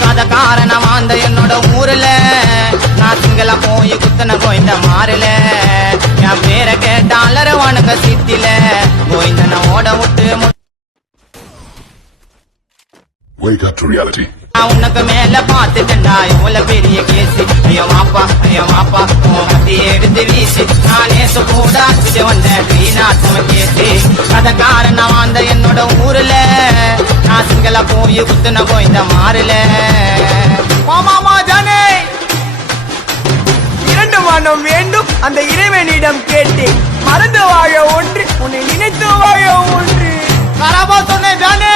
கதக்காரன வாழ்ந்த என்னோட ஊர்ல நான் சிங்கள போய் குத்தன கோயந்த மாறல என் பேரை கேட்டாலர உனக்கு சித்தில கோயந்தன ஓட விட்டு Wake up to reality. உனக்கு மேல பாத்துட்டா எவ்வளவு பெரிய கேசி ஐயோ மாப்பா மத்தி எடுத்து வீசி நானே கூட வந்த கிரீநாத்தம கேசி கதக்காரன் நான் வாழ்ந்த என்னோட ஊர்ல நான் சிங்கள போய் குத்துன கோயந்த மாறல மாமா ஜானே இரண்டு மனம் வேண்டும் அந்த இறைவனிடம் கேட்டேன் மறந்து வாழ ஒன்று உன்னை நினைத்து வாழ ஒன்று கராபா சொன்னேன் ஜானே